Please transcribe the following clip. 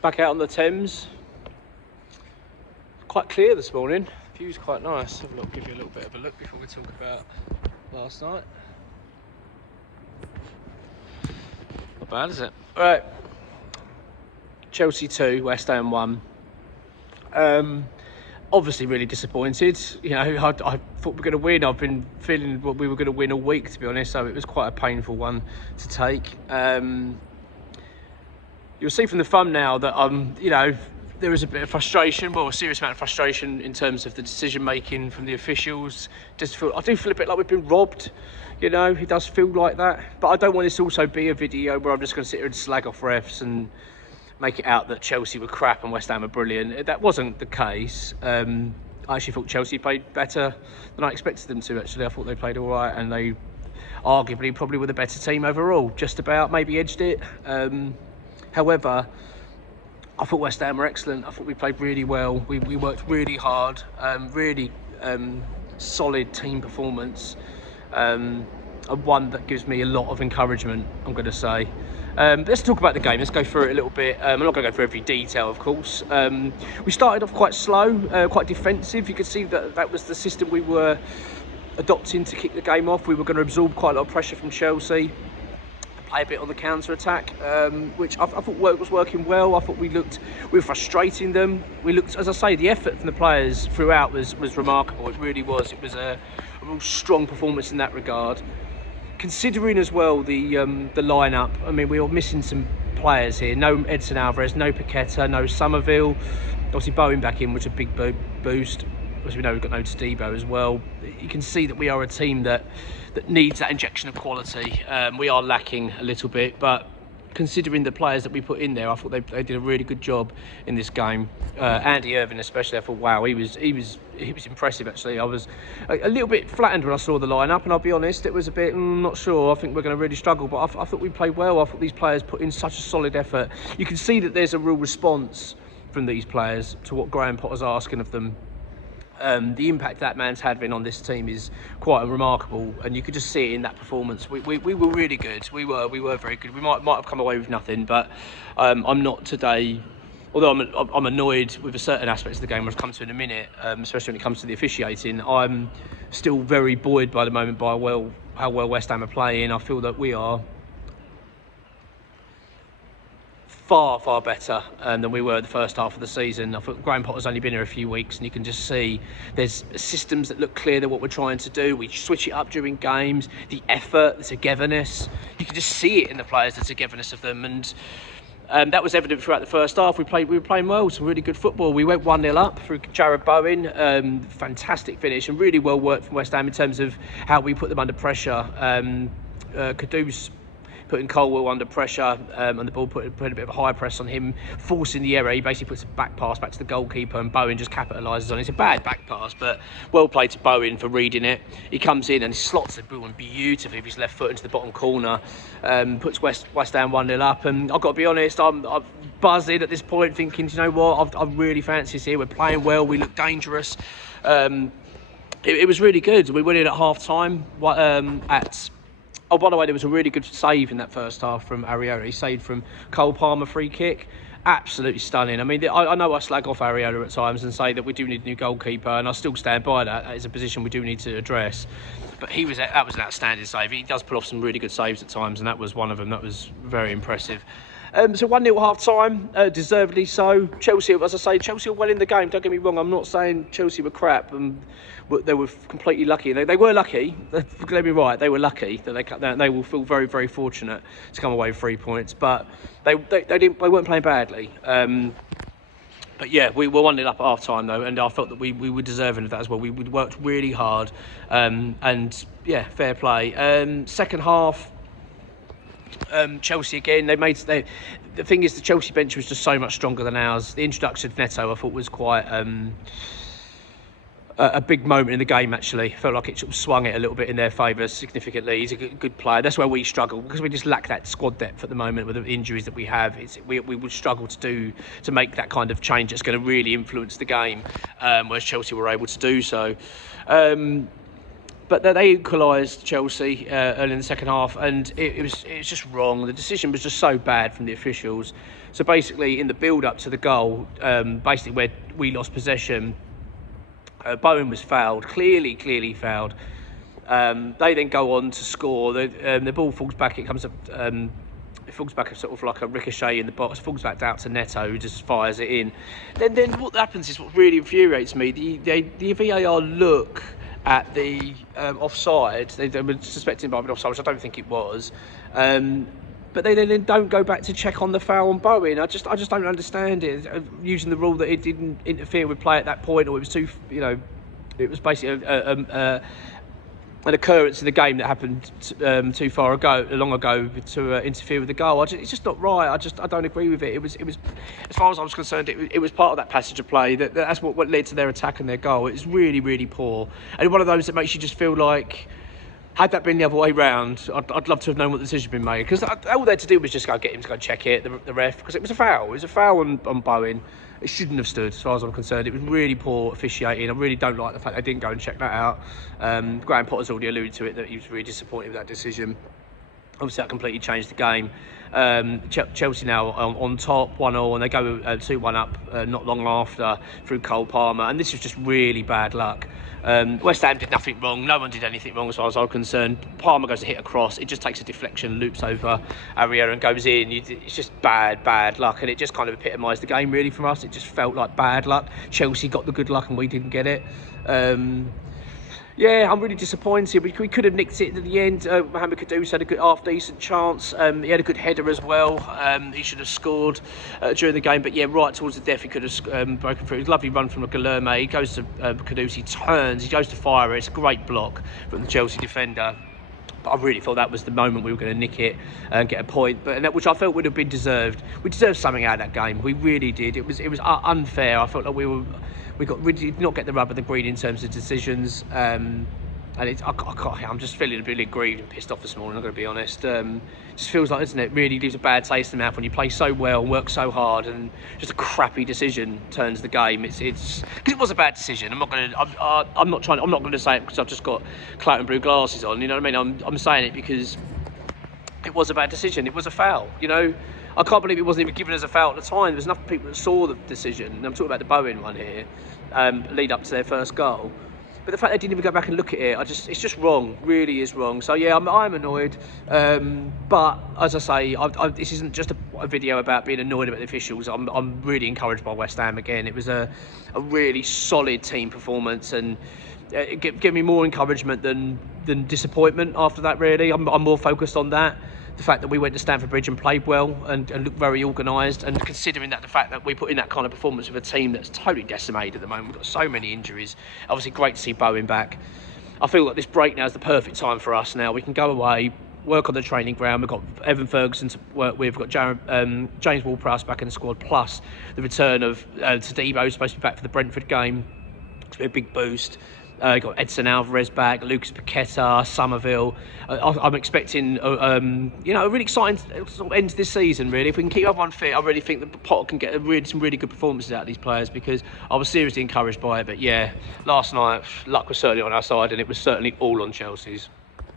Back out on the Thames. Quite clear this morning. View's quite nice. Have a look, give you a little bit of a look before we talk about last night. Not bad, is it? All right. Chelsea 2, West Ham 1. Obviously really disappointed. You know, I thought we were going to win. I've been feeling what we were going to win all week, to be honest. So it was quite a painful one to take. You'll see from the thumbnail that you know, there is a bit of frustration, well, a serious amount of frustration in terms of the decision making from the officials. I do feel a bit like we've been robbed. You know, it does feel like that. But I don't want this to also be a video where I'm just going to sit here and slag off refs and make it out that Chelsea were crap and West Ham were brilliant. That wasn't the case. I actually thought Chelsea played better than I expected them to, actually. I thought they played all right, and they arguably probably were the better team overall. Just about, maybe edged it. However, I thought West Ham were excellent. I thought we played really well. We worked really hard. Really solid team performance. And one that gives me a lot of encouragement, I'm going to say. Let's talk about the game. Let's go through it a little bit. I'm not going to go through every detail, of course. We started off quite slow, quite defensive. You could see that was the system we were adopting to kick the game off. We were going to absorb quite a lot of pressure from Chelsea, play a bit on the counter-attack, which I thought was working well. I thought we were frustrating them. We looked, as I say, the effort from the players throughout was remarkable. It really was. It was a real strong performance in that regard. Considering as well the lineup, I mean, we were missing some players here. No Edson Alvarez, no Paqueta, no Somerville. Obviously Bowen back in, which is a big boost. As we know, we've got no Tadibo as well. You can see that we are a team that needs that injection of quality. We are lacking a little bit, but considering the players that we put in there, I thought they did a really good job in this game. Andy Irvine especially, I thought, wow, he was impressive actually. I was a little bit flattened when I saw the lineup, and I'll be honest, it was a bit not sure. I think we're going to really struggle, but I thought we played well. I thought these players put in such a solid effort. You can see that there's a real response from these players to what Graham Potter's asking of them. The impact that man's having on this team is quite remarkable, and you could just see it in that performance. We were really good. We were very good. We might have come away with nothing, but I'm not today. Although I'm annoyed with a certain aspects of the game, which I'll come to in a minute, especially when it comes to the officiating. I'm still very buoyed by the moment by how well West Ham are playing. I feel that we are far better than we were the first half of the season. I thought Graham Potter's only been here a few weeks, and you can just see there's systems that look clear to what we're trying to do. We switch it up during games, the effort, the togetherness. You can just see it in the players, the togetherness of them, and that was evident throughout the first half. We were playing well, some really good football. We went 1-0 up through Jared Bowen. Fantastic finish, and really well worked from West Ham in terms of how we put them under pressure. Kudus putting Colwell under pressure, and the ball put a bit of a high press on him, forcing the error. He basically puts a back pass back to the goalkeeper, and Bowen just capitalises on it. It's a bad back pass, but well played to Bowen for reading it. He comes in and he slots the ball beautifully with his left foot into the bottom corner, puts West Ham 1-0 up. And I've got to be honest, I'm buzzing at this point, thinking, you know what, I really fancy this here. We're playing well, we look dangerous. It was really good. We went in at half time Oh, by the way, there was a really good save in that first half from Areola. He saved from Cole Palmer free kick. Absolutely stunning. I mean, I know I slag off Areola at times and say that we do need a new goalkeeper, and I still stand by that. That is a position we do need to address. But that was an outstanding save. He does pull off some really good saves at times, and that was one of them. That was very impressive. So 1-0 half time, deservedly so. Chelsea, as I say, Chelsea were well in the game. Don't get me wrong, I'm not saying Chelsea were crap. They were completely lucky. They were lucky. Get me right, they were lucky that they will feel very fortunate to come away with 3 points. But they weren't playing badly. But yeah, we were 1-0 up at half time though, and I felt that we were deserving of that as well. We worked really hard, and yeah, fair play. Second half. Chelsea again. The thing is, the Chelsea bench was just so much stronger than ours. The introduction of Neto, I thought, was quite a big moment in the game. Actually, felt like it sort of swung it a little bit in their favour significantly. He's a good player. That's where we struggle, because we just lack that squad depth at the moment with the injuries that we have. We would struggle to make that kind of change that's going to really influence the game, whereas Chelsea were able to do so. But they equalised Chelsea early in the second half, and it was just wrong. The decision was just so bad from the officials. So basically, in the build-up to the goal, basically where we lost possession, Bowen was fouled, clearly fouled. They then go on to score. The ball falls back. It comes up. It falls back sort of like a ricochet in the box. Falls back down to Neto, who just fires it in. Then what happens is what really infuriates me. The VAR look at the offside. They were suspecting by an offside, which I don't think it was. But they then don't go back to check on the foul on Bowen. I just don't understand it. Using the rule that it didn't interfere with play at that point, or it was too, it was basically an occurrence in the game that happened too long ago to interfere with the goal. It's just not right. I don't agree with it. It was as far as I was concerned, it was part of that passage of play. That's what led to their attack and their goal. It's really poor, and one of those that makes you just feel like, had that been the other way round, I'd love to have known what the decision had been made, because all they had to do was just go get him to go check it, the ref, because it was a foul. It was a foul on Bowen. It shouldn't have stood, as far as I'm concerned. It was really poor officiating. I really don't like the fact they didn't go and check that out. Graham Potter's already alluded to it, that he was really disappointed with that decision. Obviously, that completely changed the game. Chelsea now on top, 1-0, and they go 2-1 up not long after through Cole Palmer. And this was just really bad luck. West Ham did nothing wrong. No one did anything wrong as far as I'm concerned. Palmer goes to hit a cross. It just takes a deflection, loops over area and goes in. It's just bad luck. And it just kind of epitomised the game, really, from us. It just felt like bad luck. Chelsea got the good luck and we didn't get it. Yeah, I'm really disappointed. We could have nicked it at the end. Mohamed Kudus had a good half-decent chance. He had a good header as well. He should have scored during the game. But yeah, right towards the death, he could have broken through. It was a lovely run from Guilherme. He goes to Kudus, he turns, he goes to fire it. It's a great block from the Chelsea defender. But I really thought that was the moment we were going to nick it and get a point, which I felt would have been deserved. We deserved something out of that game. We really did. It was unfair. I felt like we did not get the rub of the green in terms of decisions. And I'm just feeling a bit aggrieved and pissed off this morning, I'm going to be honest. It just feels like, doesn't it, really leaves a bad taste in the mouth when you play so well and work so hard and just a crappy decision turns the game. It's because it was a bad decision. I'm not going to say it because I've just got clout and blue glasses on. You know what I mean? I'm saying it because it was a bad decision. It was a foul. I can't believe it wasn't even given as a foul at the time. There was enough people that saw the decision. And I'm talking about the Bowen one here, lead up to their first goal. But the fact they didn't even go back and look at it, it's just wrong. Really is wrong. So yeah, I'm annoyed. But as I say, this isn't just a video about being annoyed about the officials. I'm really encouraged by West Ham again. It was a really solid team performance, and it gave me more encouragement than disappointment after that. Really, I'm more focused on that. The fact that we went to Stamford Bridge and played well and looked very organised, and considering that the fact that we put in that kind of performance with a team that's totally decimated at the moment. We've got so many injuries. Obviously great to see Bowen back. I feel like this break now is the perfect time for us now. We can go away, work on the training ground. We've got Evan Ferguson to work with. We've got James Ward-Prowse back in the squad, plus the return of Tadibo, who's supposed to be back for the Brentford game. It's been a big boost. Got Edson Alvarez back, Lucas Paqueta, Somerville. I'm expecting a really exciting sort of end to this season, really. If we can keep everyone fit, I really think that Potter can get some really good performances out of these players, because I was seriously encouraged by it. But yeah, last night, luck was certainly on our side, and it was certainly all on Chelsea's.